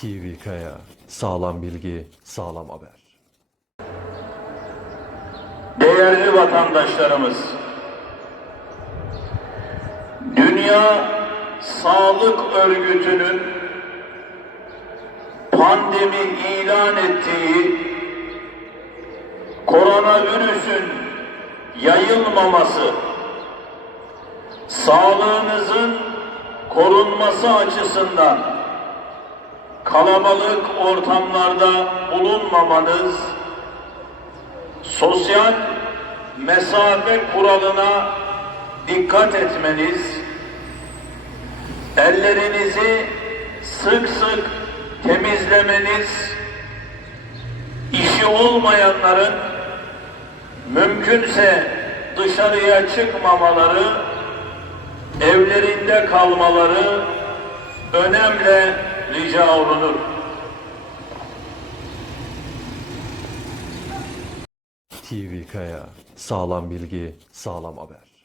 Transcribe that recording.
TV Kaya. Sağlam bilgi, sağlam haber. Değerli vatandaşlarımız, Dünya Sağlık Örgütü'nün pandemi ilan ettiği koronavirüsün yayılmaması, sağlığınızın korunması açısından kalabalık ortamlarda bulunmamanız, sosyal mesafe kuralına dikkat etmeniz, ellerinizi sık sık temizlemeniz, işi olmayanların mümkünse dışarıya çıkmamaları, evlerinde kalmaları önemli rica olunur. TV Kaya. Sağlam bilgi, sağlam haber.